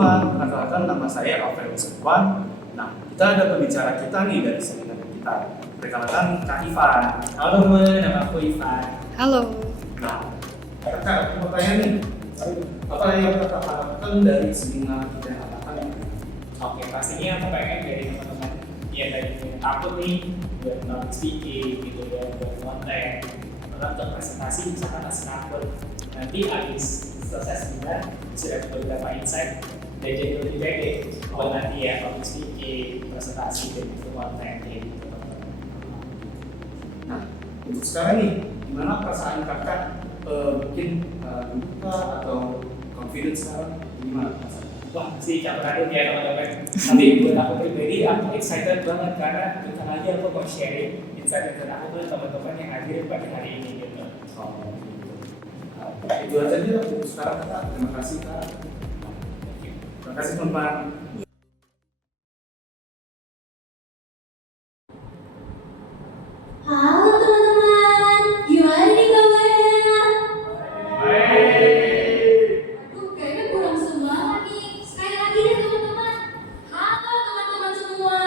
teman-teman, perkenalkan nama saya Alfred Sukwan. Nah, kita ada pembicara kita nih dari seminar kita. Perkenalkan Kak Ivan. Halo teman, nama aku Ivan. Halo. Nah, Kak, aku mau tanya nih, apa yang Kakak harapkan dari seminar kita yang akan ini? Oke, pastinya aku pengen dari teman-teman yang tadi punya takut nih buat public speaking gitu ya, buat konten, bahkan untuk presentasi misalkan masih takut. Nanti habis selesai seminar sudah beberapa insight dan jadi lebih pede buat nanti ya public speaking, presentasi dan itu konten kayak gitu. Nah, untuk sekarang nih, gimana perasaan Kakak mungkin duka atau confidence sekarang? Gimana perasaan? Wah, sih campur aduk ya teman-teman. Tapi buat aku pribadi, aku excited banget karena bentar lagi aku mau sharing insight aku ke teman-teman yang hadir pada hari ini gitu. Oh, gitu. Nah, itu aja nih untuk sekarang Kak. Terima kasih Kak. Terima kasih teman-teman. Halo teman-teman, gimana nih kabarnya? Aduh, kayaknya kurang semangat nih. Sekali lagi deh teman-teman. Halo teman-teman semua.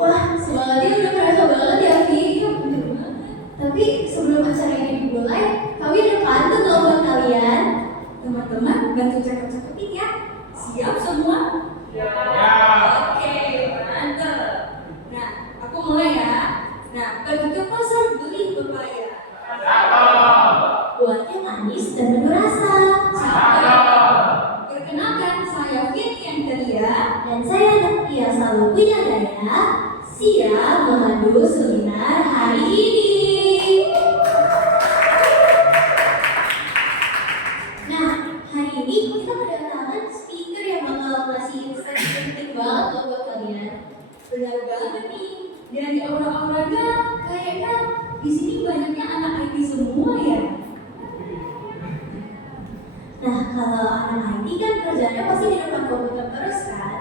Wah, semangatnya udah kerasa banget ya, Vi. Bener banget. Tapi sebelum acara ini dimulai, kami ada pantun loh buat kalian. Teman-teman, bantu cakap-cakapin ya. Siap semua? Oke, mantap. Nah, aku mulai ya. Nah, pergi ke pasar beli pepaya. Buahnya manis dan penuh rasa. Siapa? Perkenalkan, saya Fit yang ceria dan saya Natia selalu punya daya. Siap mengadu seminar hari ini. Nah, hari ini kita kedatangan speaker yang bakal ngasih insight penting banget loh buat kalian. Benar banget nih, dari aura-auranya kayaknya di sini banyaknya anak IT semua ya. Nah, kalau anak IT kan kerjanya pasti di depan komputer terus kan.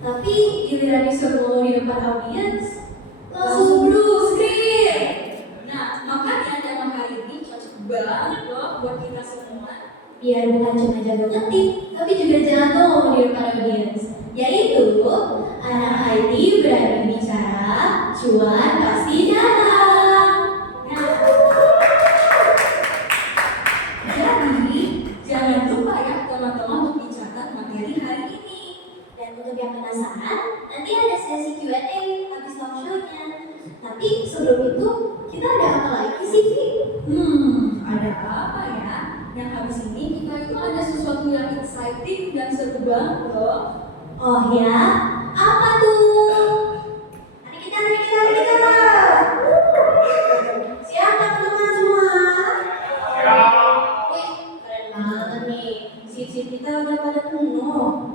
Tapi giliran disuruh ngomong di depan audiens, langsung blue screen. Nah, makanya tema hari ini cocok banget loh buat kita semua. Biar bukan cuma jago ngetik, tapi juga jago ngomong di depan audiens. Yaitu anak IT berani bicara, cuan pasti datang. Nah, jadi jangan lupa ya teman-teman untuk dicatat materi hari ini. Dan untuk yang penasaran, nanti ada sesi Q&A habis talk show-nya. Tapi sebelum itu kita ada apa lagi sih, Vi? Ada apa ya? Yang habis ini kita itu ada sesuatu yang exciting dan seru banget loh. Oh ya, apa tuh? Mari kita. Siap teman-teman semua? Wih, keren banget nih. Seat kita udah pada penuh.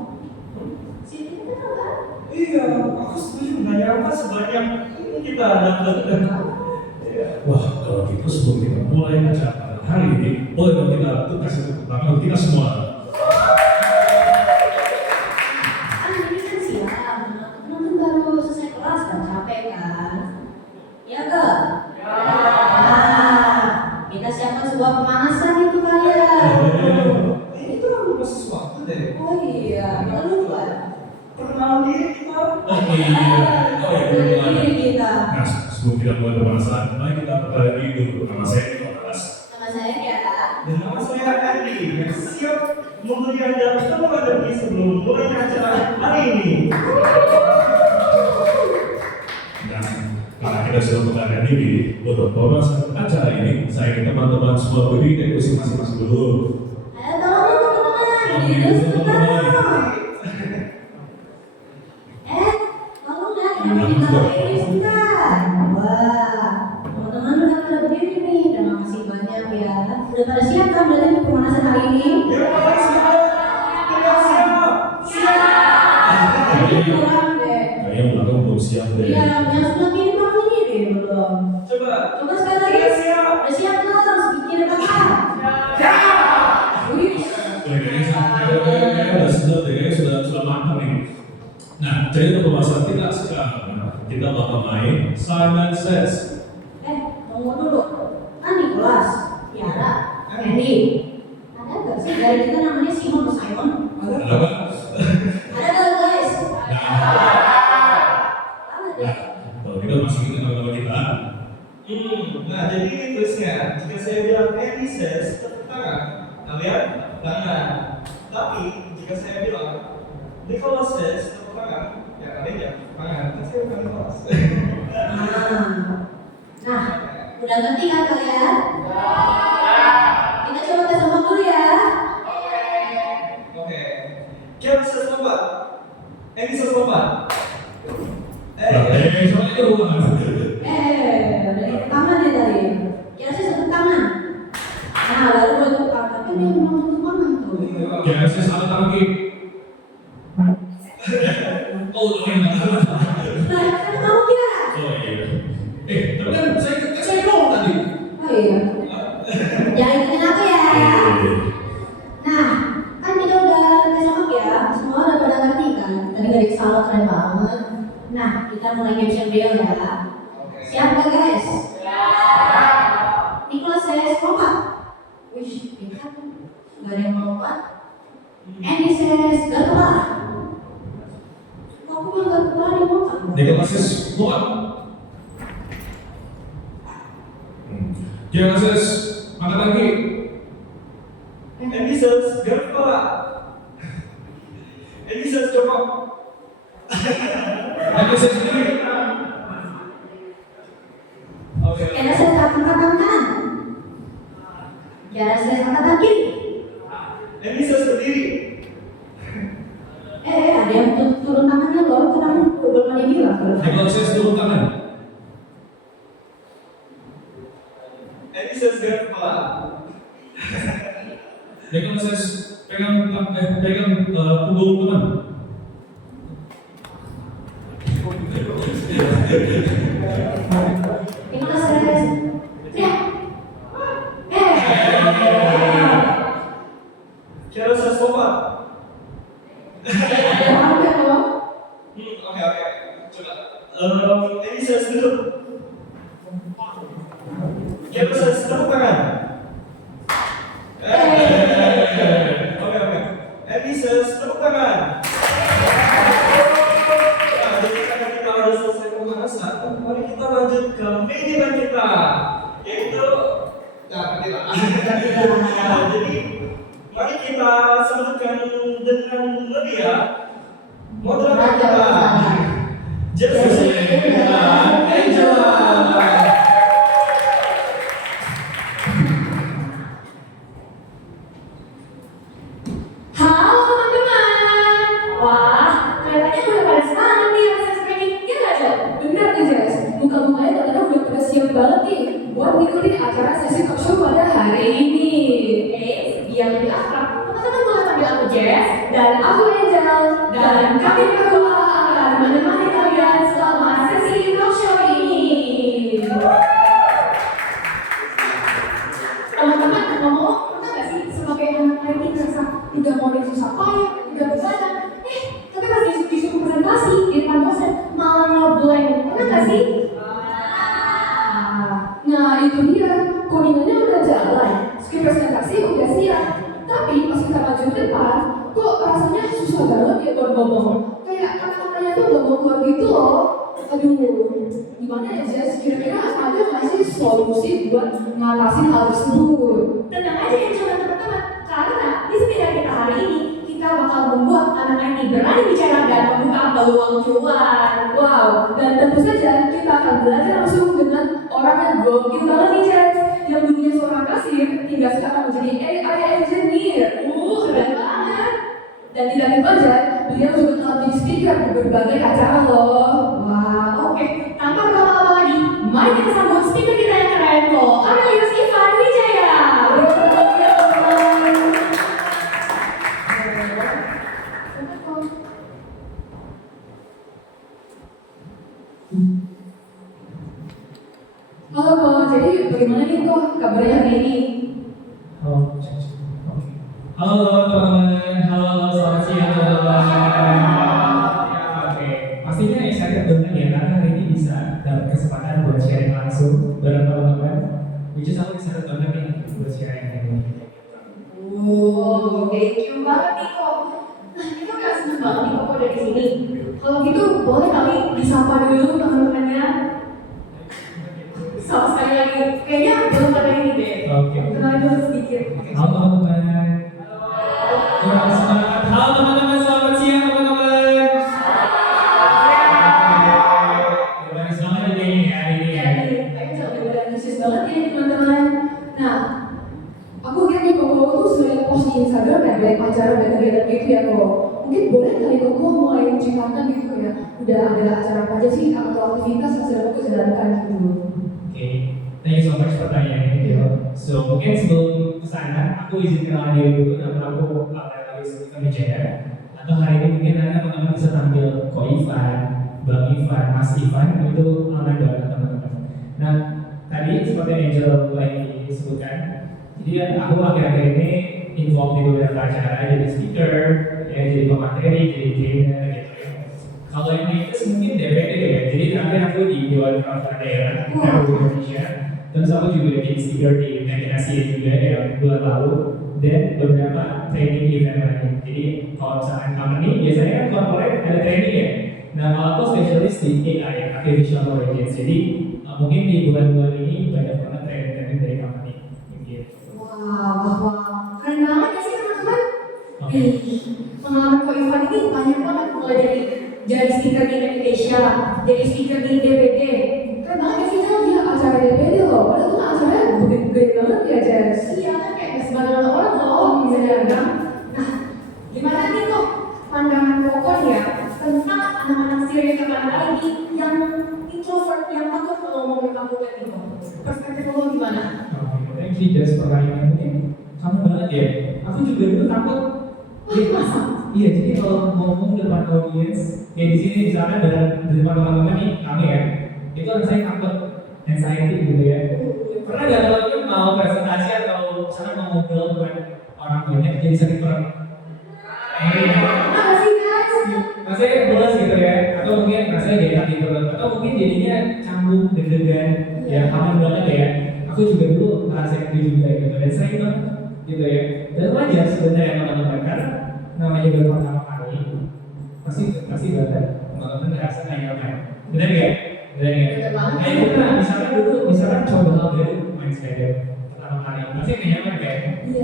Seat kita penuh kan? Iya, aku setuju. Nanya apa sebanyak ini kita dapat. Wah, kalau gitu sebelum kita mulai acara hari ini, boleh dong kita kasih tepuk tangan kita semua. Ini kan siang, teman-teman baru selesai kelas kan capek kan? Ya ke? Nah, kita siapkan sebuah pemanasan itu kalian. Ini tuh aku lupa sesuatu deh. Oh iya, jangan lupa. Perkenalan diri kita. Oh iya, diri kita. Nah, sebelum kita mulai pemanasan, mari kita perkenalan diri dulu. Nama saya Nicholas. Nama saya Tiara. Dan nama saya Andi, yang siap memberi Anda teman-teman sebelum mulai acara hari ini. Nah, karena kita sudah mengenai diri untuk pembahasan acara ini, saya ingin teman-teman semua berdiri dan kursi masing-masing dulu. Ayo tolong teman-teman, diri dulu sebentar. Tolong dah, kita main berdiri sebentar. Wah, teman-teman udah pada berdiri nih, dan makasih banyak ya. Udah pada siap kan berarti untuk pemanasan hari ini? Ya, siap. Kayaknya kurang deh. Kayaknya belakang belum siap deh. Iya, yang sebelah kiri belakang ini deh belum. Coba sekali lagi. Udah siap belum? Sebelah kiri belakang. Wih. Kayaknya sudah mantap nih. Nah, jadi untuk pembahasan kita sekarang, kita bakal main Simon Says. Tunggu dulu. Kan Nicholas, Tiara, Andy. Ada nggak sih dari kita namanya bagian tangan. Tapi jika saya bilang Nicholas says tepuk tangan, ya kalian ya tangan. Kan saya bukan Nicholas. Nah, udah ngerti kan kalian? Kita coba tes sama dulu ya. Oke. Kian says lompat. Ini says lompat. Soalnya itu rumah. Dari tangan ya tadi. Kira sih satu tangan. Nah, lalu gue tepuk tangan. Kan dia memang tepuk tangan tuh. Ya, saya salah tangki. Oh, ini Nah, kan kamu kira? Oh iya. Tapi kan saya ngomong tadi. Oh iya. Jangan ikutin aku ya. Nah, kan kita udah tes sama ya. Semua udah pada ngerti kan? Tadi dari Salo keren banget. Nah, kita mulai caption video ya. Siap gak guys? Nicholas says lompat. Wih, dekat. Gak ada yang mau lompat. Andy says gak kepala. Aku mah gak kepala dia lompat. Nicholas says lompat. Jangan says angkat kaki. Andy says gerak kepala. Andy says jongkok. Andy says sendiri. Oke. Kira says angkat tangan kanan. Kira says angkat tangan kiri. Andy says berdiri. Ada yang turun tangannya loh, karena belum ada yang bilang. Nicholas says turun tangan. Andy says gerak kepala. Nicholas says pegang punggung teman. Nicholas says teriak. Kira says lompat. Ada apa loh? Oke. Coba. Andy says duduk. Kira says tepuk tangan. Oke. Andy says tepuk tangan. Nah, jadi karena kita udah selesai pemanasan, mari kita lanjut ke median kita, yaitu kita. Jadi mari kita sebutkan dengan Lydia, moderator kita, Jessie dan Angela. Halo teman-teman. Wah, kelihatannya udah pada semangat nih rasa training. Ya nggak Jel? Bener nih Jess, muka-mukanya kadang udah pada siap banget nih buat ngikutin acara sesi talk show pada hari ini. Yang lebih akrab, teman-teman boleh panggil aku Jess dan aku Angel dan kami berdua akan menemani kalian selama sesi talk show ini. Teman-teman ngomong, pernah gak sih sebagai anak IT ngerasa udah mau susah payah, udah bebanan, tapi pas disuruh presentasi di depan dosen malah ngeblank, pernah gak sih? Nah itu dia, codingannya udah jalan, skrip presentasi udah siap, tapi pas kita maju ke depan, kok rasanya susah banget ya buat ngomong. Kayak kata-katanya tuh gak mau keluar gitu loh. Aduh, gimana ya Jess? Kira-kira ada nggak sih solusi buat ngatasin hal tersebut? Tenang aja ya teman-teman, karena di seminar kita hari ini kita bakal membuat anak IT berani bicara dan membuka peluang cuan. Wow, dan tentu saja kita akan belajar langsung dengan orang yang gokil banget nih Jess, yang dulunya seorang kasir hingga sekarang menjadi AI engineer. Keren banget. Dan tidak itu aja, beliau juga telah menjadi speaker di berbagai acara loh. Wah, oke. Tanpa berlama-lama lagi, mari kita sambut speaker kita yang keren kok, Amelius Ivan Wijaya. Halo kok, jadi bagaimana nih kok kabarnya hari ini? Halo teman-teman, halo selamat siang teman-teman. Oke, pastinya excited banget ya karena hari ini bisa dapat kesempatan buat sharing langsung bareng teman-teman. Which is aku excited banget nih buat sharing hari ini. Thank you banget nih kok. Nah, kita udah seneng banget nih kok udah di sini. Kalau gitu, boleh kali disapa dulu teman-temannya. Sekali lagi, kayaknya belum pada ini deh. Oke. Kenalin dulu sedikit. Halo teman-teman, teman-teman, selamat siang teman-teman. Gimana semangat ini hari ini ya? Ayo coba udah antusias banget ya teman-teman. Nah, aku lihat nih Koko tuh sering post di Instagram ya, banyak acara dan kegiatan gitu ya Koko. Mungkin boleh kali Koko mulai menceritakan gitu ya, udah ada acara apa aja sih atau aktivitas yang sedang Koko jalankan gitu. Oke, thank you so much pertanyaannya Dio. So mungkin sebelum kesana, aku izin kenalan diri dulu. Nama aku Alexis Wijaya. Atau hari ini mungkin teman-teman bisa panggil Ko Ivan, Bang Ivan, Mas Ivan, itu aman banget teman-teman. Nah, tadi seperti Angel lagi sebutkan, jadi aku akhir-akhir ini involved di beberapa acara, jadi speaker, ya, jadi pemateri, jadi trainer gitu ya. Kalau yang itu mungkin DPD ya, jadi terakhir aku di Dewan Perwakilan Daerah Indonesia. Terus aku juga jadi speaker di United Asia juga yang bulan lalu, dan beberapa training event lain. Jadi kalau misalkan company biasanya kan corporate ada training ya. Nah kalau aku spesialis di AI, Artificial Intelligence. Jadi mungkin di bulan-bulan ini banyak banget training dari company. Gitu. Wah, keren banget ya sih teman-teman. Oke. Pengalaman Ko Ivan ini banyak banget, mulai dari jadi speaker di Indonesia, jadi speaker di DPD. Keren banget ya sih dia acara DPD loh, padahal tuh acaranya gede banget ya Jess. Iya kan kayak sembarangan orang loh bisa diundang. Nah, gimana nih kok pandangan Koko ya tentang anak-anak serius yang ada lagi yang introvert yang takut kalau ngomongin kampus itu? Perspektif lo gimana? Oke, thank you Jess pertanyaannya mungkin kamu banget ya. Aku juga dulu takut. Iya, jadi kalau ngomong depan audiens, ya di sini misalkan di depan teman-teman nih, kami ya, itu rasanya takut, anxiety gitu ya. Pernah gak teman-teman mau presentasi atau misalnya mau ngobrol dengan orang banyak jadi sakit perut? Makasih guys. Rasanya bolos gitu ya, atau mungkin rasanya gak enak di perut, atau mungkin jadinya canggung, deg-degan, ya aman banget ya. Aku juga dulu ngerasain itu juga gitu, dan sering banget gitu ya. Dan wajar sebenarnya teman-teman, karena namanya baru pertama kali pasti banget teman-teman ngerasa nanya-nanya. Benar nggak? Benar nggak? Nah itu kan misalkan coba hal baru main sepeda pertama kali pasti nanya-nanya kayak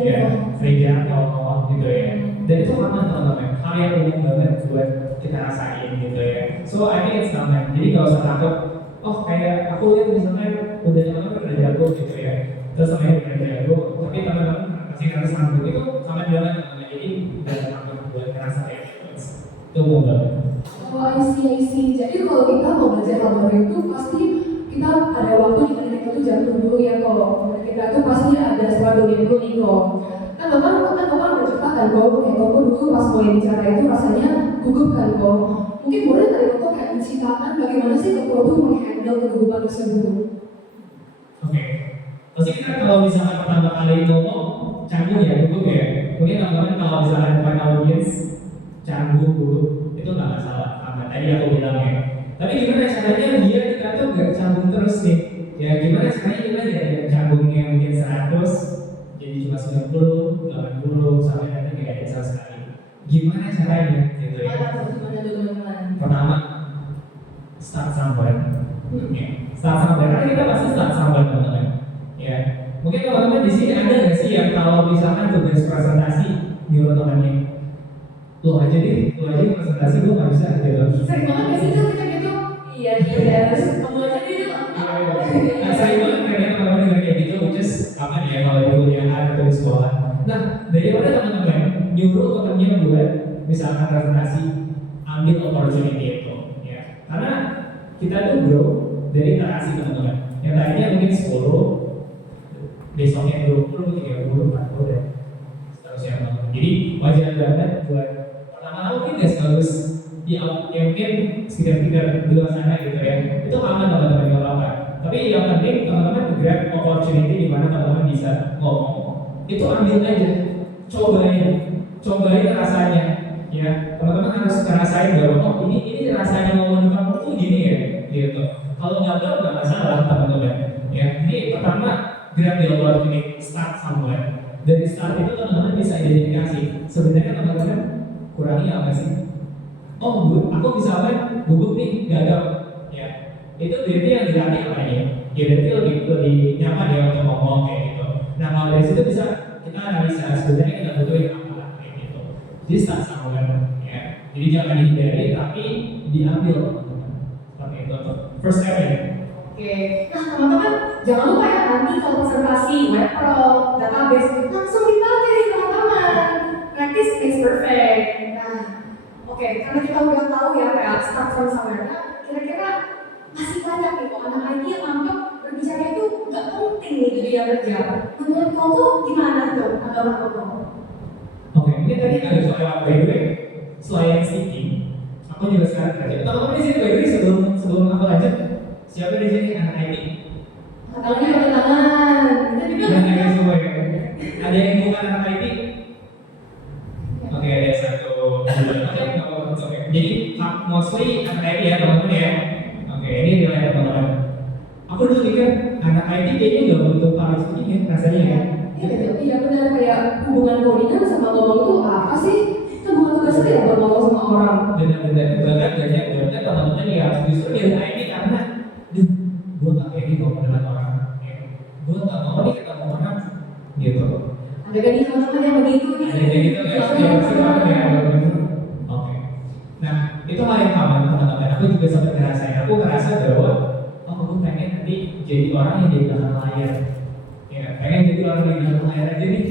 ya sering jatuh gitu ya. Dan itu aman teman-teman, hal yang umum banget buat kita rasain gitu ya. So I think it's common. Jadi nggak usah takut. Oh kayak aku lihat misalnya udah teman-teman udah jago gitu ya. Terus namanya udah jago, tapi teman-teman masih ngerasa sanggup itu sama banget teman-teman. Jadi udah takut buat ngerasa kayak gitu. Itu umum banget. Oh, I see. Jadi kalau kita mau belajar hal baru itu pasti kita ada waktu di mana kita tuh jatuh dulu ya kok. Kita tuh pasti ada struggle dulu nih kok. Kan bapak udah cerita kan kok, kayak kok dulu pas mulai bicara itu rasanya gugup kan kok. Mungkin boleh dari kok kayak menceritakan bagaimana sih kok tuh menghandle kegugupan tersebut. Oke. Pasti kita kalau misalkan pertama kali ngomong canggung ya, gugup ya. Mungkin teman-teman kalau misalkan depan audiens canggung, gugup itu nggak masalah. Tadi aku bilang ya. Tapi gimana caranya biar kita tuh nggak canggung terus nih? Ya gimana caranya kita dari canggungnya mungkin 100 jadi cuma 90, 80 sampai nanti nggak ada sama sekali. Gimana caranya gitu ya? Gimana teman-teman? Pertama, start somewhere. Ya. Start somewhere. Karena kita pasti start somewhere teman-teman. Ya. Mungkin teman-teman di sini ada nggak sih yang kalau misalkan tugas presentasi nyuruh temannya, lo aja presentasi gue nggak bisa gitu. Sering banget gak sih tuh kita gitu? Iya, harus kamu aja dulu. Nah, sering banget kayaknya teman-teman dengar kayak gitu, which is aman ya kalau di kuliahan atau di sekolah. Nah, daripada teman-teman nyuruh temennya buat misalkan presentasi, ambil opportunity itu, ya. Karena kita tuh grow dari interaksi teman-teman. Yang tadinya mungkin 10, besoknya 20, 30, 40 dan seterusnya teman-teman. Jadi wajar banget buat pertama mungkin gak sekaligus ya mungkin sekitar di luar sana gitu ya. Itu aman teman-teman, gak apa-apa. Tapi yang penting teman-teman grab opportunity di mana teman-teman bisa ngomong. Itu ambil aja, cobain rasanya. Ya, teman-teman harus ngerasain bahwa oh ini rasanya ngomong depan tuh gini ya, gitu. Kalau gagal nggak masalah teman-teman. Ya, ini pertama grab the opportunity, start somewhere. Dari start itu teman-teman bisa identifikasi sebenarnya teman-teman kurangi apa sih? Oh, aku misalkan gugup nih, gagal. Ya, itu berarti yang dilatih apa ya? Ya berarti lebih nyaman ya untuk ngomong kayak gitu. Nah kalau dari situ bisa kita analisa sebenarnya kita butuhin apa kayak gitu. Jadi start somewhere. Jadi jangan dihindari tapi diambil teman-teman. Seperti itu. First step ya. Oke, nah teman-teman jangan lupa ya nanti kalau presentasi web pro, database langsung dipakai teman-teman. Practice makes perfect. Nah, oke, karena kita udah tahu ya kayak start from somewhere. Nah, kira-kira masih banyak nih kok anak IT yang anggap berbicara itu nggak penting nih di dunia kerja. Menurut kamu tuh gimana tuh anggapan kamu? Oke, ini tadi ada soal by the way, selain speaking, aku juga sekarang kerja. Teman-teman di sini by the way sebelum aku lanjut, siapa di sini anak IT? Tangannya pakai tangan. Kita juga Anak IT semua ya. Ada yang bukan anak IT? Oke, ada satu, dua. Oke, nggak apa-apa, oke. Jadi mostly anak IT ya teman-teman ya. Oke, ini nilai teman-teman. Aku dulu pikir anak IT kayaknya nggak butuh public speaking ya, rasanya ya. Iya benar, kayak hubungan codingan sama ngomong itu apa sih? Kan bukan tugas kita buat ngomong sama orang. Benar-benar bahkan banyak teman-teman yang justru dia IT karena gue nggak pede ngomong dengan orang, gue nggak mau nih ketemu orang gitu. Ada kan nih teman-teman yang begitu nih. Ada kayak gitu ya, yang sifatnya ya. Oke. Nah itu hal yang common teman-teman. Aku juga sempat ngerasain. Aku ngerasa bahwa aku pengen nanti jadi orang yang di belakang layar. Ya, pengen jadi orang yang di belakang layar aja nih.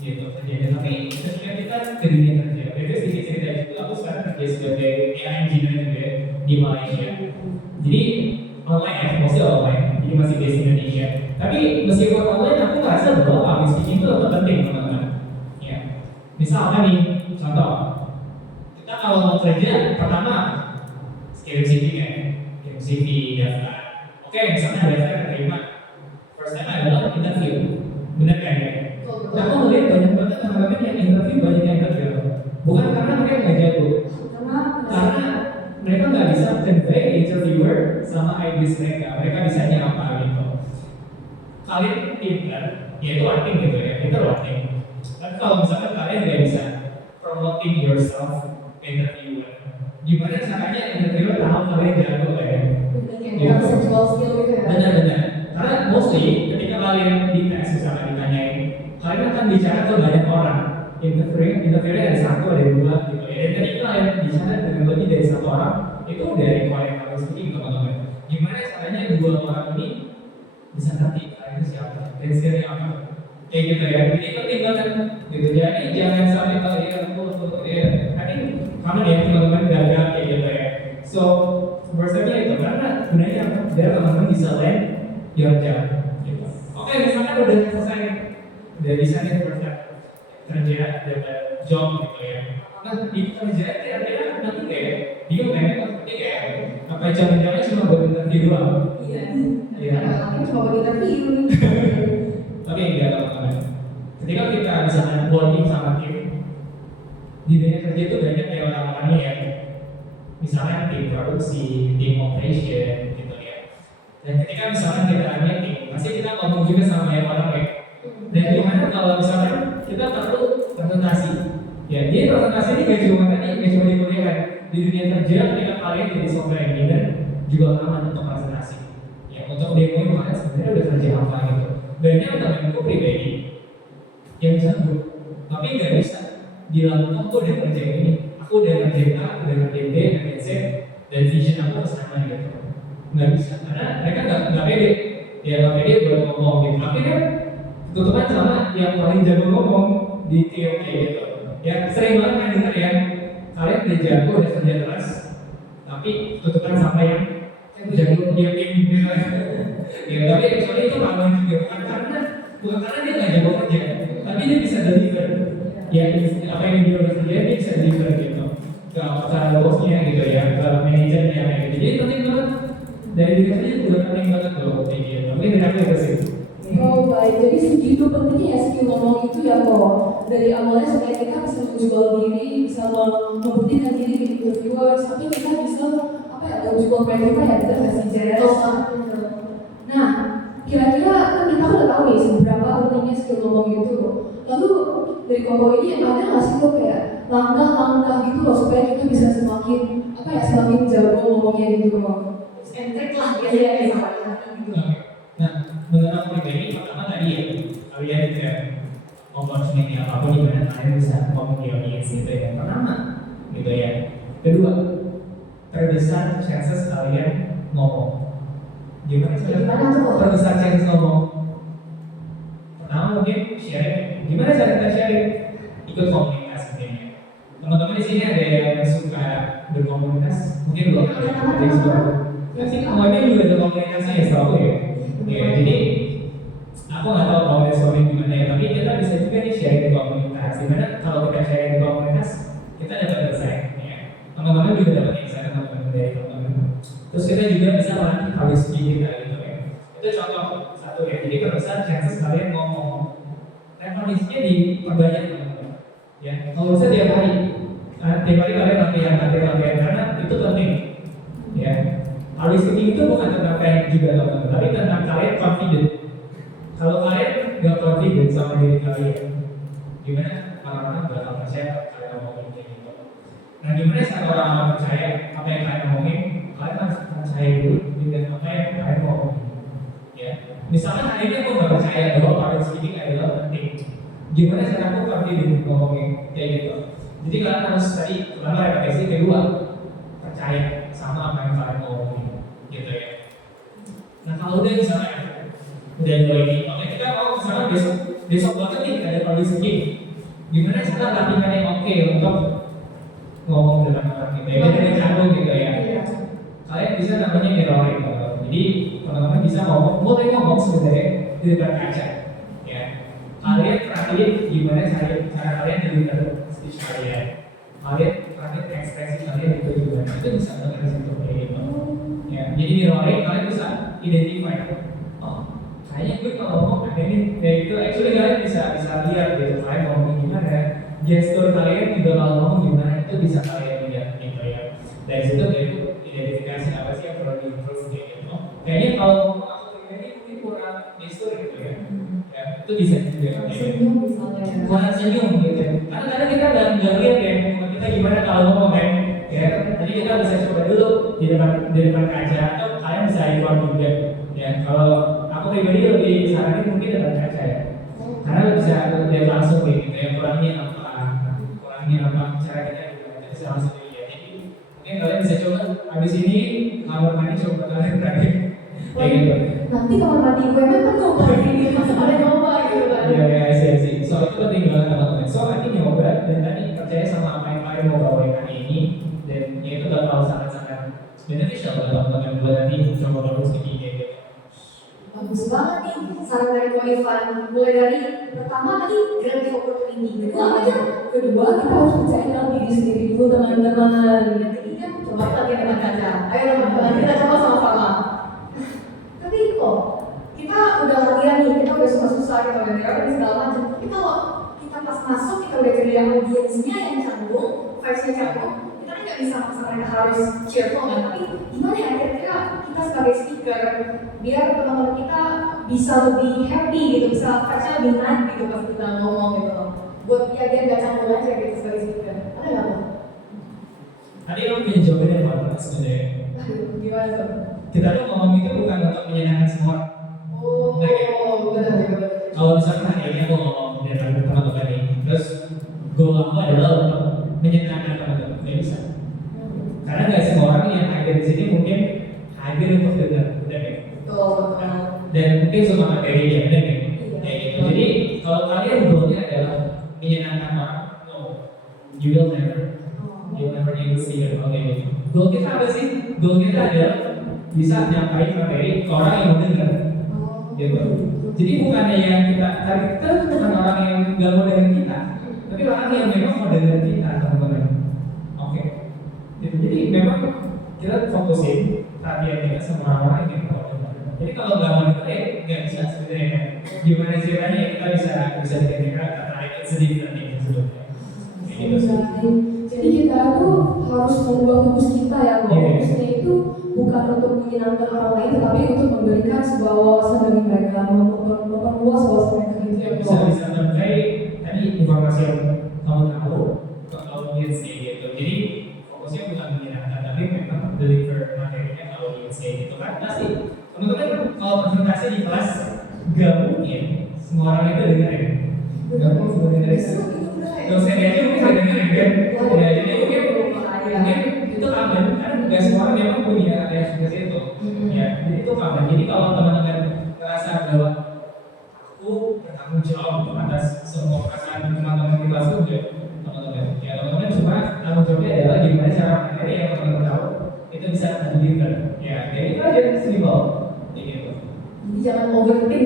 Gitu terjadi. Tapi ketika kita ke dunia kerja, itu sedikit cerita itu. Aku sekarang kerja sebagai AI engineer juga di Malaysia. Jadi online ya, mostly online. Jadi masih based di Indonesia. Tapi meskipun online, aku ngerasa bahwa public speaking itu tetap penting teman-teman. Ya, misalnya nih, contoh, kita kalau mau kerja pertama kirim CV ya, kirim CV daftar. Oke, misalnya daftar terima. First step adalah interview, benar kan ya? Nah, aku melihat banyak banget teman-teman yang interview banyak yang gagal. Bukan karena mereka nggak jago, karena mereka nggak bisa convey interviewer sama ideas mereka. Mereka bisanya apa gitu. Kalian pintar, yaitu acting gitu ya, pintar acting. Tapi kalau misalkan kalian nggak bisa promoting yourself interviewer, gimana caranya interviewer tahu kalian jago ya? Kayak sexual skill gitu ya. Benar-benar. Karena mostly ketika kalian dites misalnya ditanyain, kalian akan bicara ke banyak orang. Interviewernya ada satu, ada dua gitu ya. Dan ketika kalian bicara dengan lebih dari satu orang, itu dari kualitas kalian speaking teman-teman. Gimana caranya dua orang ini bisa ngerti kalian itu siapa dan skillnya apa? Kayak gitu ya. Jadi penting banget gitu. Jadi jangan sampai kalian ya. Nanti kamu ya teman-teman gagal kayak gitu ya. So first step-nya itu karena gunanya biar teman-teman bisa land your job gitu. Oke, misalnya udah selesai, udah bisa nih first step kerja dapat job gitu ya. Nah di kerja kira-kira nanti kayak dia pengen seperti kayak apa jangan-jangan cuma buat interview doang. Iya. Iya. Aku cuma buat interview. Tapi enggak teman-teman. Ketika kita misalnya working sama tim di dunia kerja itu banyak ya orang-orangnya yang misalnya tim produksi, tim operation gitu ya. Dan ketika misalnya kita meeting, pasti kita ngomong juga sama yang orang ya. Dan gimana kalau misalnya kita perlu presentasi? Ya, dia presentasi ini gak cuma di kuliah kan. Di dunia kerja ketika kalian jadi software engineer juga aman untuk presentasi. Ya, untuk demoin kalian sebenarnya udah kerja apa gitu. Banyak temanku pribadi yang jago, tapi nggak bisa bilang aku udah kerja ini, aku udah kerja A, aku udah kerja B, kerja C, dan vision aku kesana gitu. Nggak bisa, karena mereka nggak pede. Ya nggak pede buat ngomong gitu. Tapi kan ketutupan sama yang paling jago ngomong di TOK gitu. Ya sering banget kan dengar ya, kalian udah jago, udah kerja keras, tapi ketutupan sama yang jago dia tim gitu. Ya tapi soalnya itu malu juga bukan karena dia nggak jago kerja, tapi dia bisa deliver. Ya apa yang dia udah kerja dia bisa deliver gitu. Ke cara bosnya gitu ya, ke manajernya kayak gitu. Jadi penting banget dari diri kerja juga penting banget loh kayak gitu. Mungkin dari aku sih. Oh baik, jadi segitu pentingnya ya skill ngomong itu ya kok. Dari awalnya supaya kita bisa menjual diri, bisa membuktikan diri di interviewer, sampai kita bisa apa ya menjual brand kita ya kita nggak sih jelas. Nah, kira-kira kan kita udah tahu nih seberapa pentingnya skill ngomong itu. Lalu dari kombo ini ada nggak sih kok kayak langkah-langkah gitu loh supaya kita bisa semakin apa ya semakin jago ngomongnya gitu kok. Entrik lah ya misalnya. Nah, menurut aku pribadi pertama tadi ya kalian juga opportunity apapun di mana kalian bisa ngomong di audience gitu ya. Pertama gitu ya. Kedua, terbesar chances kalian ngomong. Gimana tuh? terbesar chances ngomong? Pertama mungkin sharing. Gimana cara kita sharing? Ikut komunitas mungkin. Teman-teman di sini ada yang suka berkomunitas, mungkin belum ada yang suka. Di sini semuanya juga ada komunitasnya ya, setahu ya. Ya, jadi aku nggak tahu komunitas gimana ya, tapi kita bisa juga nih sharing di komunitas. Dimana kalau kita sharing di komunitas, kita dapat insight. Ya. Teman-teman juga dapat insight teman-teman dari teman-teman. Terus kita juga bisa melatih public speaking gitu ya. Itu contoh satu ya. Jadi terbesar chances kalian ngomong. Referensinya diperbanyak teman-teman. Ya, kalau bisa tiap hari kalian latihan karena itu penting. Ya, public speaking itu bukan tentang teknik juga teman-teman, tapi tentang kalian confident. Kalau kalian nggak confident sama diri kalian, gimana orang-orang bakal percaya kalian ngomongin kayak gitu? Nah, gimana cara orang-orang percaya apa yang kalian ngomongin? Kalian harus percaya dulu dengan apa yang kalian ngomongin. Ya, misalnya hari ini aku nggak percaya bahwa public speaking adalah penting. Gimana cara aku confident ngomongin kayak gitu? Jadi kalian harus tadi pertama repetisi, kedua percaya sama apa yang kalian ngomongin, gitu ya. Nah kalau udah misalnya udah ini, oke kita mau misalnya besok banget nih ada public speaking. Gimana cara latihan yang oke untuk ngomong dengan orang gitu ya, dengan jago gitu ya. Kalian bisa namanya mirroring. Jadi teman-teman bisa mulai ngomong sebenarnya di depan kaca. Ya, kalian perhatiin gimana cara kalian deliver speech kalian. Kalian perhatiin ekspresi kalian itu gimana. Itu bisa banget di situ kayak gitu. Ya, jadi mirroring kalian bisa identify. Oh, kayaknya gue kalau ngomong ada ini kayak gitu. Actually kalian bisa lihat gitu. Kalian ngomong gimana, gestur kalian juga kalau ngomong gimana itu bisa kalian lihat gitu ya. Dari situ itu identifikasi apa sih yang perlu diimprove kayak gitu. Kayaknya kalau aku pribadi mungkin kurang gestur gitu ya. Ya itu bisa juga. Kurang senyum gitu. Karena kadang kita nggak lihat ya kita gimana kalau ngomong kan. Ya, jadi kita bisa coba dulu di depan kaca atau kalian bisa ikut juga. Ya, kalau aku pribadi lebih saranin mungkin depan kaca ya. Karena bisa lihat langsung gitu ya, kurangnya apa cara kita bisa langsung dilihat. Jadi mungkin kalian bisa coba habis ini kamar mandi coba kalian praktik kayak gitu. Nanti kamar mandi gue kan penuh lagi masa ada nyoba gitu kan. Iya, sih. So itu penting banget teman-teman. So nanti nyoba dan tadi percaya sama apa yang kalian mau bawain hari ini dan itu bakal sangat-sangat beneficial buat teman-teman buat nanti coba bagus kayak gitu. Bagus banget nih saran dari Ko Ivan. Mulai dari pertama tadi creative opportunity. Kedua apa aja? Kedua kita harus percaya dalam diri sendiri dulu teman-teman. Yang ketiga coba lagi dengan kaca. Ayo teman-teman kita coba sama-sama. Tapi kok kita udah latihan nih, kita udah susah-susah, kita udah ngerti segala macam. Tapi kalau kita pas masuk kita udah jadi yang audiensnya yang canggung, vibes-nya canggung, kita kan nggak bisa maksa mereka harus cheerful kan. Tapi gimana ya kira-kira kita sebagai speaker biar teman-teman kita bisa lebih happy gitu, bisa vibes-nya lebih naik gitu pas kita ngomong gitu. Buat ya biar nggak canggung aja gitu sebagai speaker. Ada nggak Pak? Tadi kamu punya jawabannya apa sebenarnya? Gimana tuh? Kita tuh ngomong itu bukan untuk menyenangkan semua. Oh, benar. Kalau misalkan hari ini aku ngomong dengan teman-teman ini, terus goal aku adalah untuk menyenangkan teman-teman, nggak bisa. Karena nggak semua orang yang hadir di sini mungkin hadir untuk dengar, udah ya. Betul. Dan mungkin suka materinya, udah ya. Kayak gitu. Jadi kalau kalian goalnya adalah menyenangkan orang, no, you will never able to see it. Oke, gitu. Goal kita apa sih? Goal kita adalah bisa nyampain materi ke orang yang mau dengar. Gitu. Jadi bukannya yang kita bukan orang yang nggak mau dengar kita, tapi orang yang memang mau dengar kita, teman-teman. Oke. Jadi memang kita fokusin perhatian kita sama orang yang mau dengar. Jadi kalau nggak mau dengar, nggak bisa sebenarnya. Gimana caranya kita bisa dengar tertarik sedikit nanti sebelumnya. Gitu. Jadi kita tuh harus mengubah fokus kita ya, fokusnya itu bukan untuk menyenangkan orang lain, tapi untuk memberikan sebuah wawasan bagi mereka, memperluas wawasan mereka gitu. Bisa mengenai tadi informasi yang kamu tahu ke audiens gitu. Jadi fokusnya bukan menyenangkan, tapi memang deliver materinya ke audiens gitu kan. Pasti teman-teman kalau presentasi di kelas gak mungkin semua orang itu dengar ya. Gak mungkin semua dengar. Dosennya aja mungkin dengar kan. Ya jadi mungkin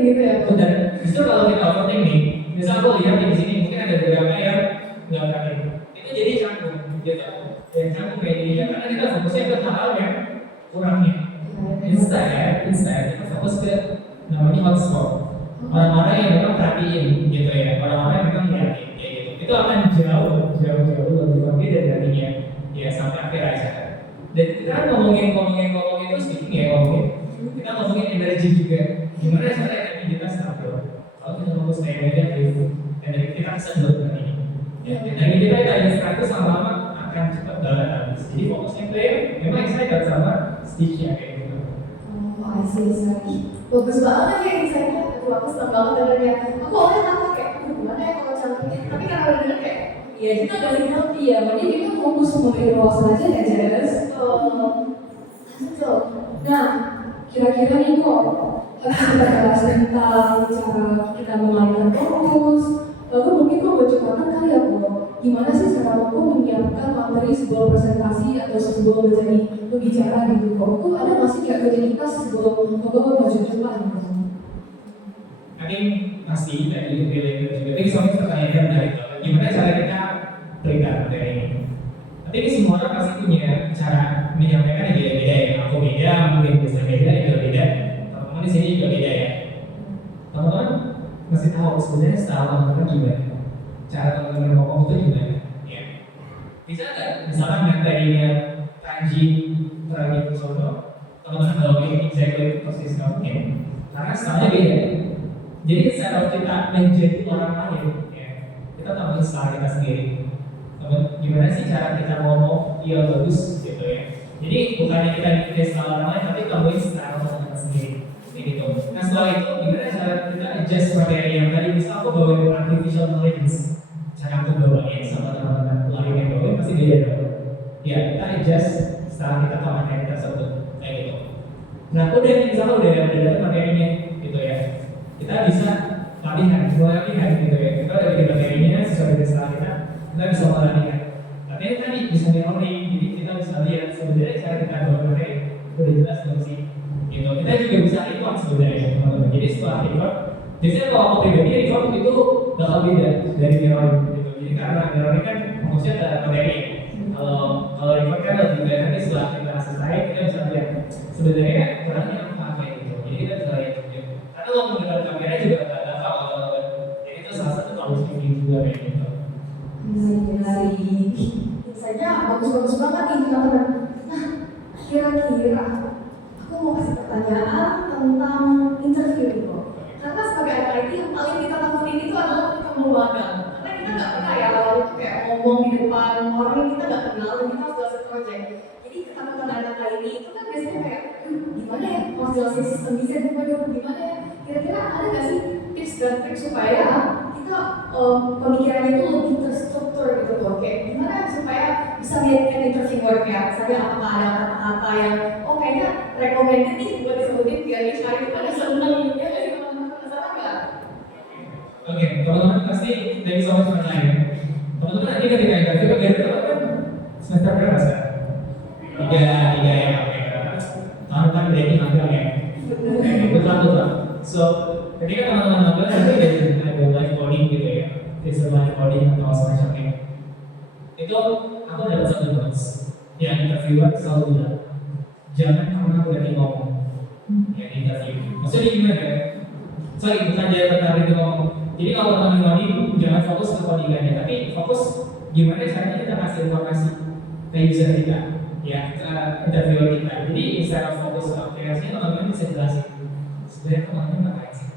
gitu ya. Dan justru kalau kita overthinking, misal aku lihat di sini mungkin ada beberapa yang nggak berani, itu jadi canggung, gitu. Dan canggung kayak gini karena kita fokusnya ke hal yang kurangnya. Instead kita fokus ke namanya hotspot. Orang-orang yang memang perhatiin, gitu ya. Orang-orang yang memang lihatin, kayak gitu. Itu akan jauh lebih berbeda darinya, ya sampai akhir aja. Dan kita kan ngomongin itu speaking ya kita ngomongin energi juga. Gimana caranya kita stabil? Kalau kita fokus kayak negatif, energi kita kesedot tadi. Ya, energi kita ada 100 lama-lama akan cepat banget habis. Jadi fokusnya ke yang memang excited sama stage-nya kayak gitu. Oh, I see. Bagus banget ya desainnya. Aku seneng banget dengernya. Aku awalnya takut kayak, gimana ya kalau cantiknya? Tapi karena udah denger kayak, ya kita gak sih healthy ya. Makanya kita fokus mengevaluasi aja ya, Jess. Lanjut. Nah, kira-kira nih kok, tadi kita bahas tentang cara kita mengalihkan fokus. Lalu mungkin kok bocoran kali ya kok, gimana sih cara kok menyiapkan materi sebuah presentasi atau sebuah menjadi pembicara gitu kok? Kok ada nggak sih kayak rutinitas sebelum kok maju depan gitu? Pasti dari juga. Tapi soalnya pertanyaan dari itu, gimana cara kita prepare materi ini? Tapi ini semua orang pasti punya cara menyampaikan yang beda-beda ya. Aku beda, mungkin bisa beda, juga beda. Teman-teman di sini juga beda ya. Teman-teman masih tahu sebenarnya style teman-teman gimana? Cara teman-teman ngomong itu gimana? Ya. Bisa nggak? Misalkan materinya Tanji, Pragiwaksono, teman-teman bawain exactly persis kamu ya. Karena stylenya beda. Jadi secara kita menjadi orang lain, ya, kita tahu style kita sendiri. Gimana sih cara kita ngomong yang bagus gitu ya. Jadi bukannya kita ikutin style orang lain, tapi tambahin style kita sendiri. Gitu. Nah setelah itu gimana cara kita adjust materi yang tadi misal aku bawain artificial intelligence, cara aku bawain sama teman-teman lain yang bawain pasti beda dong. Ya kita adjust style kita ke materi tersebut kayak gitu. Nah udah misalnya udah ada materinya gitu ya. Kita bisa latihan gitu ya. Kita udah bikin materinya sesuai dengan style kita bisa melatihan. Tapi ini tadi bisa di-learning, jadi kita bisa lihat sebenarnya cara kita bawa materi udah jelas belum sih. Gitu. Kita juga bisa record sebenarnya teman-teman. Jadi setelah record, biasanya kalau aku pribadi record itu bakal beda dari mirroring gitu. Jadi karena mirroring kan fokusnya ke materi. Kalau record kan lebih baik nanti setelah kita selesai kita bisa lihat sebenarnya kurangnya apa kayak gitu. Jadi kita bisa lihat juga. Karena kalau menggunakan kamera juga nggak ada apa-apa. Jadi itu salah satu kalau speaking juga kayak gitu. Misalnya bagus-bagus banget nih teman-teman. Nah, kira-kira aku mau kasih pertanyaan tentang interview itu. Karena sebagai anak IT yang paling kita takutin itu adalah kita mau magang. Karena kita nggak pernah ya kalau itu kayak ngomong di depan orang yang kita nggak kenal dan kita harus jelasin project. Jadi ketakutan anak IT itu kan biasanya kayak, gimana ya mau jelasin sistem desain gimana ya? Kira-kira ada nggak sih tips dan trik supaya kita pemikirannya itu lebih terstruktur gitu tuh? Kayak gimana supaya bisa melihat interviewer ya? Misalnya apakah ada kata-kata yang kayaknya recommended nih buat disebutin biar HR itu pada seneng ya nggak sih teman-teman? Penasaran nggak? Oke, teman-teman pasti dari soal lain. Teman-teman nanti ketika interview kan semester berapa sekarang? Tiga ya, oke. Tahun depan berarti magang ya. Betul. So, ketika teman-teman magang nanti ada live coding gitu ya, visual live coding atau semacamnya. Itu aku dapat satu notes yang interviewer selalu bilang, jangan pernah berhenti ngomong ya di interview. Maksudnya gimana ya? Sorry, bukan jangan berhenti ngomong. Jadi kalau teman coding jangan fokus ke codingannya, tapi fokus gimana caranya kita kasih informasi ke user kita, ya ke interviewer kita. Jadi secara fokus ke aplikasinya teman-teman bisa jelasin sebenarnya teman-teman ngapain sih?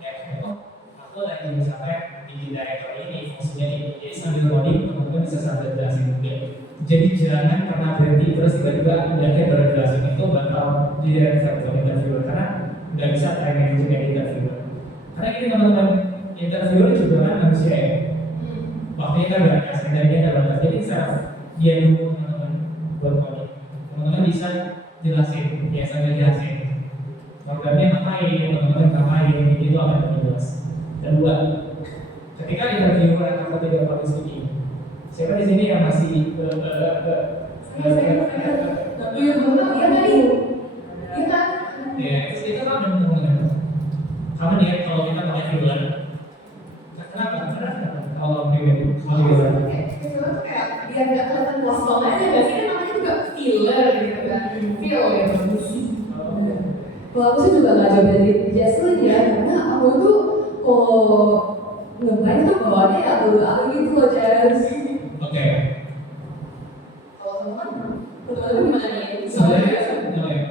Ya, aku lagi misalnya di director ini fungsinya ini, jadi sambil coding teman-teman bisa sambil jelasin juga. Jadi jangan pernah berhenti terus tiba-tiba udah baru jelasin itu bakal di interviewer karena nggak bisa time management interviewer. Karena ini teman-teman interviewer juga kan manusia ya. Waktunya kan berangkas, energinya kan berangkas. Jadi secara dia dulu teman-teman buat coding. Teman-teman bisa jelasin, ya sambil jelasin. Programnya ngapain, teman-teman ngapain, itu akan lebih jelas. Kedua, ketika interviewer atau ketika public speaking, siapa di sini yang masih tapi yang benar dia tadi, kita ya itu kan teman-teman. Apa nih kalau kita pakai filler? Kenapa? Kalau pribadi, kalau gimana? Filler tuh kayak biar nggak kelihatan kosong aja, nggak sih? Kan namanya juga filler gitu kan, feel gitu. Kalau aku sih juga nggak jauh dari Jesslyn ya, karena aku tuh kalau ngeblend tuh bawaannya ya aku gitu loh, Jess. Oke. Kalau teman-teman gimana nih? Sebenarnya,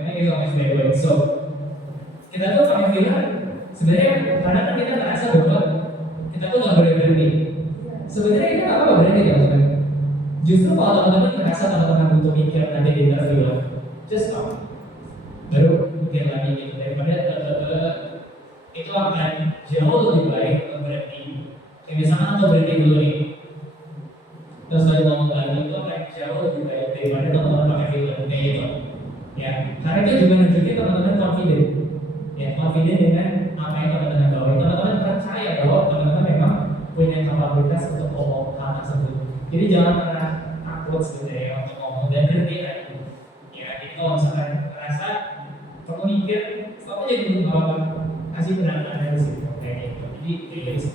thank you so much by the way. So, kita tuh pakai filler, sebenarnya kadang kan kita merasa bahwa kita tuh nggak boleh berhenti. Sebenarnya itu apa berhenti teman-teman? Justru kalau teman-teman merasa teman-teman butuh mikir nanti di interview, just stop. Baru mikir lagi gitu daripada itu akan jauh lebih baik untuk berhenti. Kayak misalkan aku berhenti dulu nih, terus baru ngomong lagi itu akan jauh lebih baik daripada teman-teman pakai filler kayak gitu. Ya, karena itu juga nunjukin teman-teman confident. Ya, confident dengan apa yang teman-teman bawa. Teman-teman percaya bahwa teman-teman memang punya kapabilitas untuk ngomong hal tersebut. Jadi jangan pernah takut sebenarnya untuk ngomong dan berhenti lagi. Ya, jadi kalau misalkan merasa perlu mikir, stop aja dulu apa kasih penanganan dari situ kayak gitu. Jadi rilis.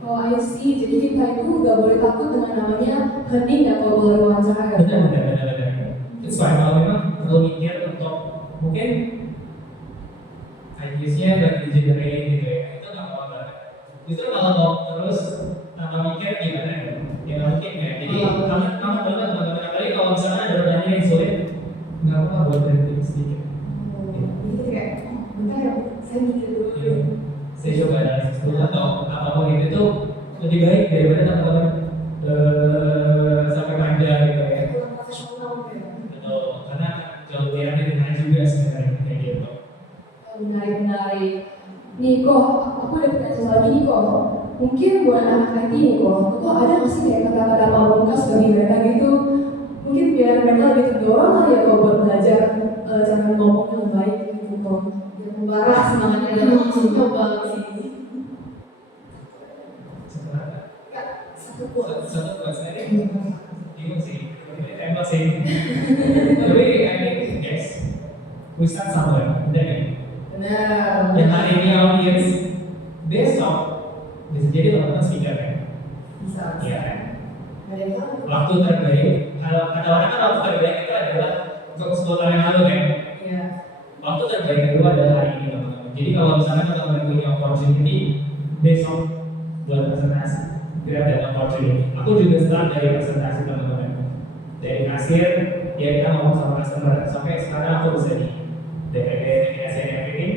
Oh, I see. Jadi kita itu nggak boleh takut dengan namanya hening ya kalau boleh wawancara ya. Benar. It's fine kalau memang perlu mikir untuk mungkin ideasnya bagi generate gitu ya. Itu nggak apa-apa banget. Justru kalau mau terus tanpa mikir gimana ya? Ya nggak mungkin ya. Jadi kamu banget teman-teman. Apalagi kalau misalnya ada pertanyaan yang sulit, nggak apa-apa buat berhenti sedikit. Jadi kayak, bentar ya, saya mikir dulu. Saya coba analisis dulu atau apapun itu lebih baik daripada teman-teman sampai panjang gitu ya. Kurang profesional gitu ya. Betul, karena jauh lebih enak didengar juga sebenarnya kayak gitu. Menarik. Nih kok, aku ada pertanyaan lagi nih kok. Mungkin buat anak IT nih kok ada nggak sih kayak kata-kata pamungkas bagi mereka gitu? Mungkin biar mereka lebih terdorong kali ya kok buat belajar cara ngomong yang baik gitu kok. Biar membara semangatnya dalam langsung coba ke sini. Ya, satu kuat. Satu buat saya bingung sih, tembak sih. Tapi I think yes, we start somewhere, benar ya? Benar. Dan hari ini audiens besok bisa jadi teman-teman speaker kan? Bisa. Iya kan? Ada yang tahu? Waktu terbaik, kalau kata orang kan waktu terbaik itu adalah untuk 10 tahun yang lalu kan? Iya. Waktu terbaik kedua adalah hari ini teman-teman. Jadi kalau misalnya teman-teman punya opportunity besok buat presentasi, grab that opportunity. Aku juga start dari presentasi teman-teman. Dari kasir, ya kita ngomong sama customer. Sampai sekarang aku bisa di DPD, DPD, everything.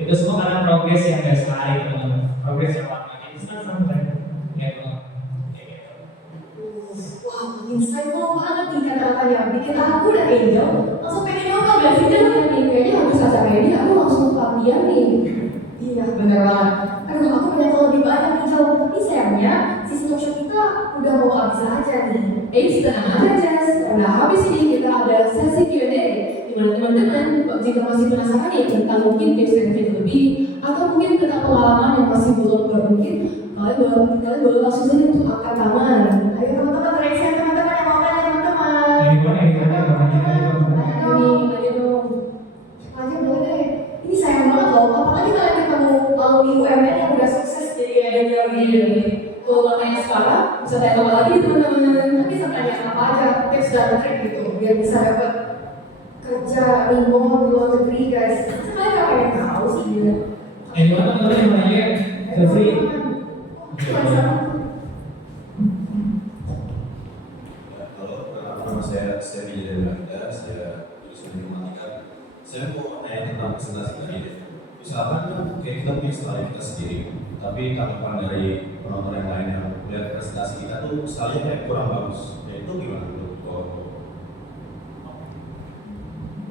Itu semua karena progres yang gak sehari teman-teman. Progres yang lama. Jadi start sampai gitu. Wow, insightful banget nih kata-katanya. Bikin aku dan Angel langsung pengen nyoba gak sih? Nih, kayaknya habis acara ini aku langsung latihan nih. Iya, bener banget. Aduh, aku pengen tahu lebih banyak nih jauh. Tapi sayangnya, sisi talkshow kita udah mau habis aja nih. Tenang aja, Jess. Udah habis ini kita ada sesi Q&A. Dimana teman-teman, jika masih penasaran nih tentang mungkin tips and trik lebih, atau mungkin tentang pengalaman yang masih belum mungkin, kalian boleh langsung saja untuk angkat tangan. Ayo teman-teman, raise hand teman-teman yang mau tanya teman-teman. Ayo dong. Aja boleh deh. Ini sayang banget loh. Apalagi kalian ketemu alumni UMN yang udah sukses jadi editor ini. Kalau mau tanya sekarang, bisa tanya apa lagi teman-teman. Bisa tanya apa aja, tips dan trik gitu, biar bisa dapat kerja remote di luar negeri guys. Sebenarnya nggak pengen tahu sih. Gimana teman-teman yang nanya? Feel free. Kalau saya di Belanda, saya jurusan informatika. Saya mau tanya tentang presentasi tadi deh. Misalkan kayak kita punya slide kita sendiri, tapi tanggapan dari penonton yang lain yang melihat presentasi kita tuh slide-nya kayak kurang bagus. Ya itu gimana untuk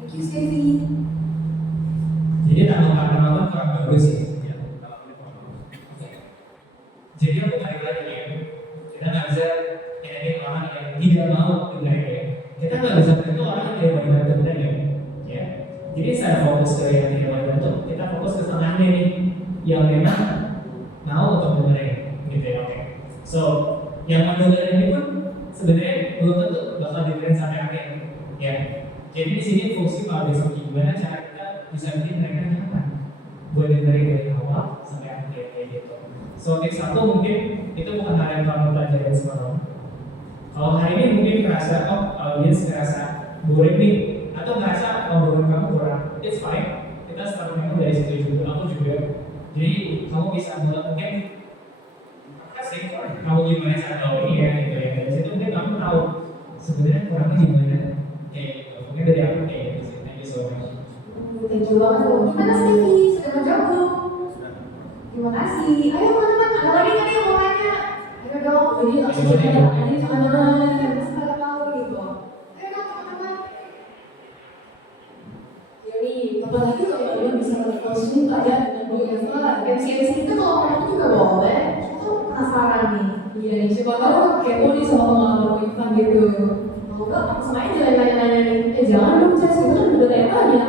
Thank you, Stevie. Jadi tanggapan penonton kurang bagus sih. Jadi aku balik lagi ya, kita nggak bisa kayak orang yang tidak mau dengar ya. Kita nggak bisa itu orang yang tidak mau dengar ya. Jadi saya fokus ke yang tidak mau dengar, kita fokus ke setengahnya nih yang memang mau untuk dengerin gitu ya. Oke. So yang mau dengerin ini pun sebenarnya belum tentu bakal dengerin sampai akhir ya. Jadi di sini fungsi kalau besok gimana cara kita bisa bikin mereka nyaman buat dengerin dari awal sampai kayak gitu. So teks 1 mungkin itu bukan hal yang kamu pelajarin semalam. Kalau hari ini mungkin ngerasa audiens ngerasa boring nih, atau ngerasa omongan kamu kurang, it's fine. Kita start memang dari situ juga, aku juga. Jadi kamu bisa mungkin kasih kamu gimana cara tahu ini ya, gitu ya. Dari situ mungkin kamu tahu sebenarnya kurangnya gimana, kayak gitu. Mungkin dari aku kayak gitu sih. Thank you so much. Thank you banget loh. Gimana Stevie? Sudah menjawab belum? Terima kasih. Ayo teman-teman, ada lagi nggak nih yang mau tanya? Ayo dong. Jadi langsung saja. Ini teman-teman, sekarang tahu gitu. Ayo dong teman-teman. Jadi, kapan lagi kalau kalian bisa langsung aja dengan Bu Eva. MC itu kalau kamu juga boleh. Aku penasaran nih. Iya nih, siapa tahu kepo nih sama pengalaman Bu Eva gitu. Mau nggak? Sama aja nanya-nanya nih. Jangan dong, saya itu kan udah tanya.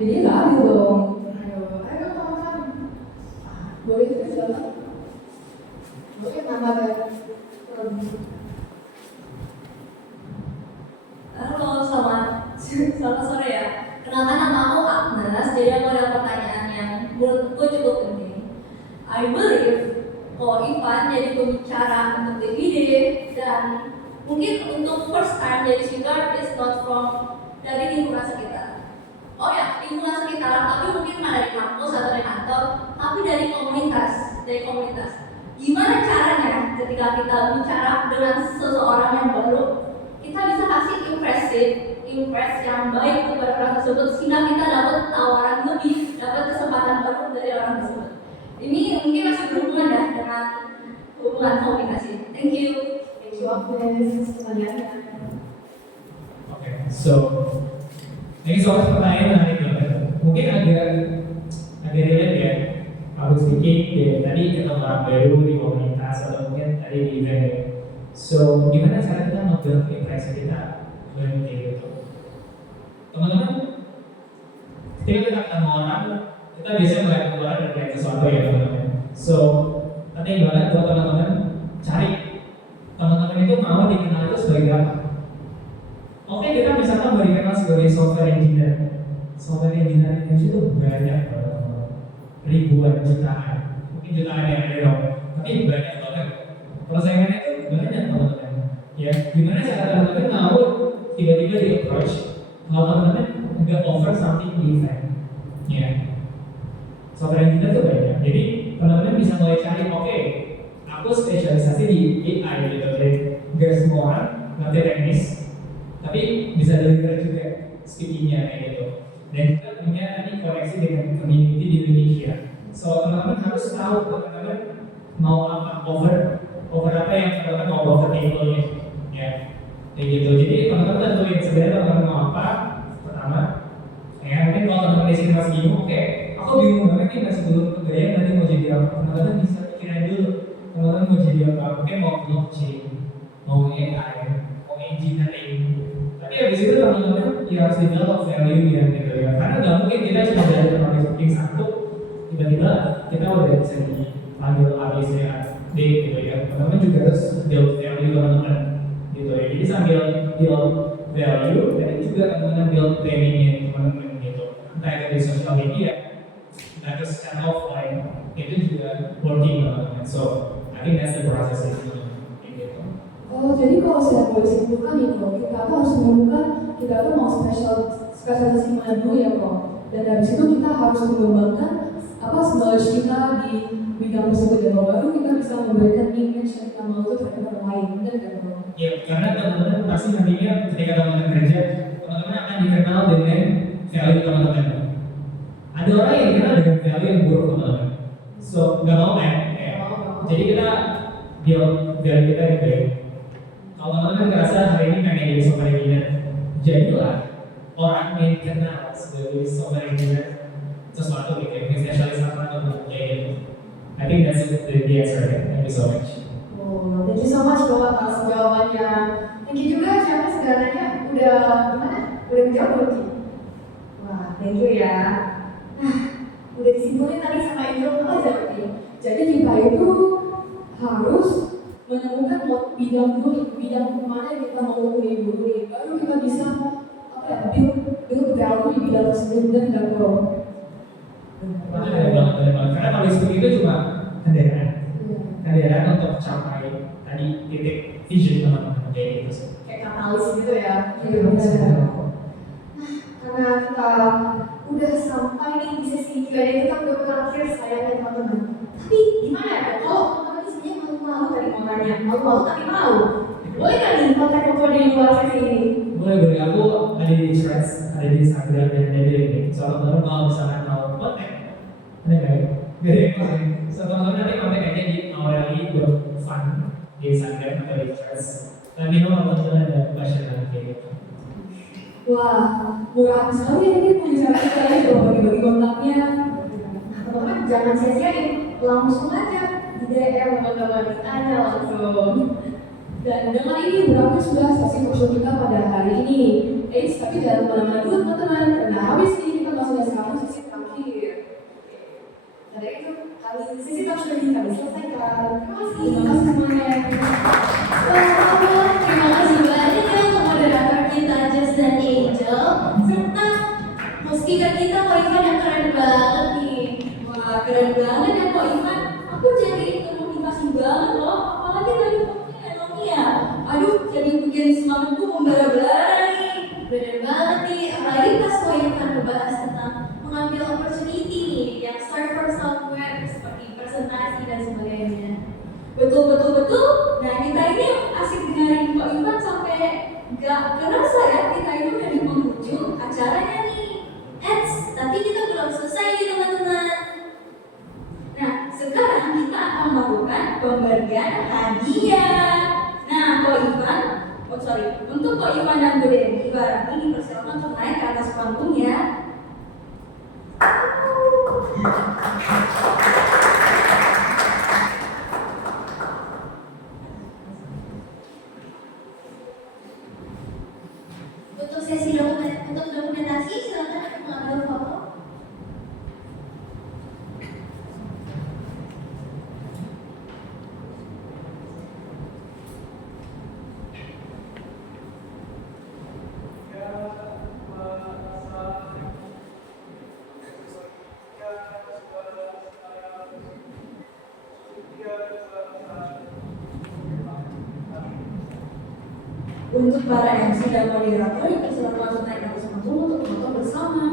Jadi nggak adil dong. Ayo teman-teman. Boleh kita jalan? Boleh nambah ya? Halo, selamat sore ya. Kenalkan nama aku Agnes, jadi aku ada pertanyaan yang menurutku cukup penting. I believe kalau Ivan jadi pembicara untuk DVD dan mungkin untuk first time jadi speaker is not from dari lingkungan sekitar. Oh ya, lingkungan sekitar, tapi mungkin nggak dari kampus atau dari kantor, tapi dari komunitas. Gimana caranya ketika kita bicara dengan seseorang yang baru, kita bisa kasih impress yang baik kepada orang tersebut sehingga kita dapat tawaran lebih, dapat kesempatan baru dari orang tersebut. Ini mungkin masih berhubungan ya dengan hubungan komunikasi. Thank you Agnes, pertanyaannya. Okay, so ini soal pertanyaan menarik banget. Mungkin agak relate ya. Aku sedikit ya, tadi ketemu orang baru di komunitas atau mungkin tadi di event ya. So gimana cara kita nge-build impresi kita kayak gitu? Teman-teman, ketika kita ketemu orang, kita biasanya melihat keluar dari sesuatu ya teman-teman. So penting banget buat teman-teman cari teman-teman itu mau dikenal itu sebagai apa? Oke, kita misalkan mau dikenal sebagai software engineer. Software engineer itu banyak banget. Ribuan jutaan, mungkin jutaan yang ada dong, tapi banyak banget. Persaingannya itu banyak teman-teman. Ya, gimana cara teman-teman mau tiba-tiba di approach kalau teman-teman nggak offer something di event? Ya, software engineer itu banyak. Jadi teman-teman bisa mulai cari, oke, aku spesialisasi di AI gitu. Jadi nggak semua orang ngerti teknis, tapi bisa deliver juga speakingnya kayak gitu. Dan juga punya tadi koneksi dengan community di Indonesia. So teman-teman harus tahu teman-teman mau apa, over apa yang teman-teman mau bawa ke table-nya, ya, kayak gitu. Jadi teman-teman tentuin sebenarnya teman-teman mau apa. Pertama, ya mungkin kalau teman-teman di sini masih bingung, oke, aku bingung banget nih masih belum kebayang nanti mau jadi apa. Teman-teman bisa pikirin dulu, teman-teman mau jadi apa. Mungkin mau blockchain, mau AI, mau engineering. Tapi habis itu teman-teman ya harus develop value ya gitu ya. Karena nggak mungkin kita cuma belajar marketing satu, tiba-tiba kita udah bisa dipanggil ABC D gitu ya. Teman-teman juga harus build value teman-teman gitu ya. Jadi sambil build value dan juga teman-teman build trainingnya teman-teman gitu. Entah itu di sosial media, entah itu secara offline, itu juga working teman-teman. So I think that's the process gitu. Oh, jadi kalau saya boleh simpulkan nih kok, kita tuh harus menemukan kita tuh mau spesialis di mana dulu ya kok. Dan dari situ kita harus mengembangkan knowledge kita di bidang tersebut dan baru kita bisa memberikan image yang kita mau itu terhadap orang lain, benar kan kok? Ya, karena teman-teman pasti nantinya ketika teman-teman kerja, teman-teman akan dikenal dengan value teman-teman. Ada orang yang dikenal dengan value yang buruk teman-teman. So nggak mau kan? Ya. Jadi kita build value kita yang baik. Kalau teman-teman ngerasa hari ini pengen jadi software engineer, jadilah orang yang kenal sebagai software engineer sesuatu gitu, mungkin spesialis apa atau kayak gitu. I think that's the answer. Thank you so much. Oh, thank you so much kok atas jawabannya. Thank you juga siapa segalanya udah gimana? Udah menjawab belum sih? Wah, thank you ya. Nah, udah disimpulin tadi sama Indro apa aja berarti. Jadi kita itu harus menemukan bidang kemana kita mau kuliah dulu, baru kita bisa build value di bidang tersebut dan nggak grow. Karena kalau seperti itu cuma kendaraan untuk capai tadi titik vision teman-teman kayak gitu sih. Kayak katalis gitu ya. Iya, benar. Karena kita udah sampai nih di sesi Q&A kita udah berakhir sayangnya teman-teman. Tapi gimana ya kalau teman-teman di sini malu-malu tadi mau nanya, malu-malu tapi mau. Boleh nggak nih kontak foto di luar sesi ini? Boleh. Aku ada di Threads, ada di Instagram dan ada di LinkedIn. Soalnya teman-teman kalau misalkan mau kontak, ada nggak ya? Nggak ada yang kontak. So teman-teman nanti kontak aja di aureli.fun di Instagram atau di Threads. Nanti kalau teman-teman ada question lagi kayak gitu. Wah, murah sekali ya ini pembicaraan kita ya, kalau bagi-bagi kontaknya. Teman-teman jangan sia-siain, langsung aja di DM teman-teman, tanya langsung. Dan dengan ini berakhir sudah sesi workshop kita pada hari ini. Tapi jangan kemana-mana dulu teman-teman, karena habis ini kita masuk ke sesi terakhir. Dari itu, sesi terakhir ini kami selesaikan. Terima kasih semuanya. Terima kasih banyak ya untuk moderator kita Just dan Angel serta speaker kita Ko Ivan yang keren banget nih. Wah keren banget ya Ko Ivan. Aku jadi termotivasi banget loh. Apalagi dari fotonya emang ya. Aduh jadi bikin semangatku membara-bara nih. Bener banget nih. Apalagi pas Ko Ivan membahas tentang mengambil opportunity nih yang start from somewhere seperti presentasi dan sebagainya. Betul. Nah kita ini asik dengerin Ko Ivan sampai gak kerasa ya kita ini udah di penghujung acaranya nih. Tapi kita belum selesai nih teman-teman. Nah sekarang kita akan melakukan pembagian hadiah. Nah untuk Ko Ivan dan Bu Dewi barang ini dipersilakan untuk naik ke atas panggung ya. Untuk sesi dokumentasi silakan untuk mengambil foto. Untuk para MC dan moderator dipersilakan untuk naik ke atas panggung untuk foto bersama.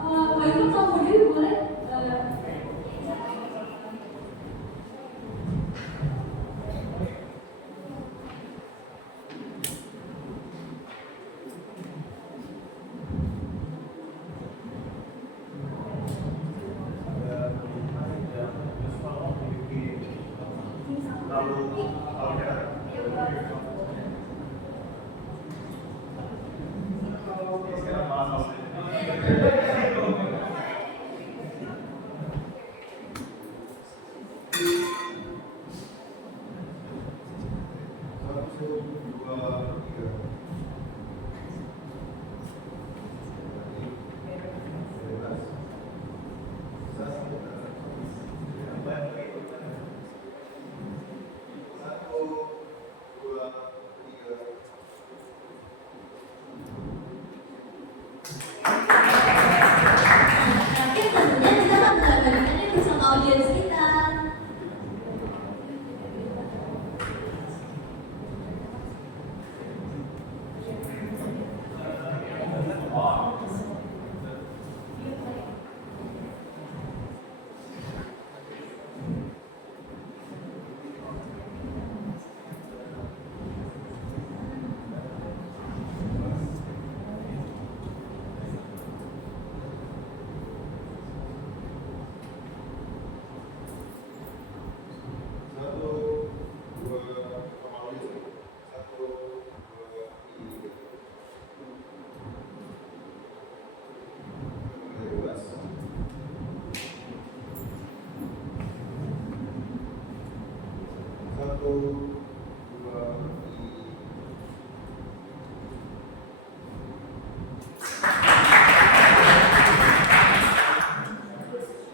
Pak Ibu kalau mau diri boleh?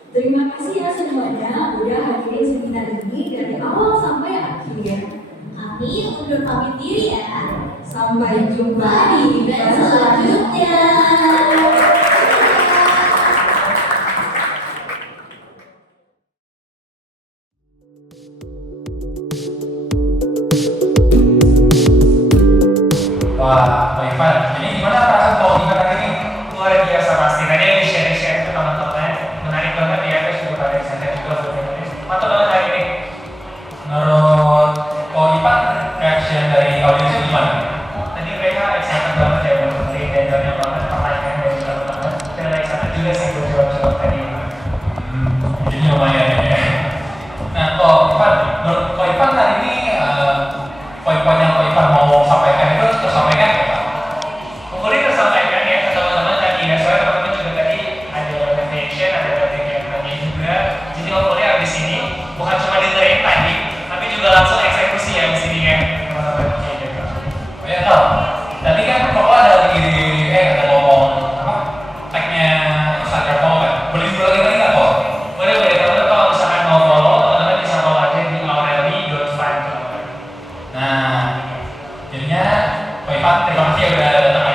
Terima kasih ya semuanya udah hadirin seminar ini dari awal sampai akhir. Kami undur pamit diri ya. Sampai jumpa di event selanjutnya. Wah, Pak Ivan, jadi gimana perasaan Pak Ivan hari ini? Luar biasa pasti. Tadi yang di-share ke teman-teman menarik banget ya, terus juga pada saya juga sebenarnya. Mantap banget hari ini. Menurut Pak Ivan, reaction dari audiens itu gimana? Tadi mereka excited banget ya berarti dan banyak banget pertanyaan dari teman-teman. Dan excited juga sih buat jawab-jawab tadi. Jadi lumayan ya. Nah, Pak Ivan, menurut Pak Ivan hari ini poin-poin yang Pak Ivan mau sampaikan itu tersampaikan ya Pak? Mungkin tersampaikan ya ke teman-teman tadi ya, soalnya teman-teman juga tadi ada reflection, ada tanya juga. Jadi ngobrolnya abis ini bukan cuma dengerin tadi, tapi juga langsung eksekusi ya di sini ya teman-teman. Oh ya Kak, tadi kan Bapak ada lagi ada ngomong apa? Tag-nya Instagram Bapak kan? Boleh diulangi lagi nggak Pak? Boleh teman-teman kalau misalkan mau follow, teman-teman bisa follow aja di aureli.fun. Nah, jadinya Pak Ivan terima kasih ya udah datang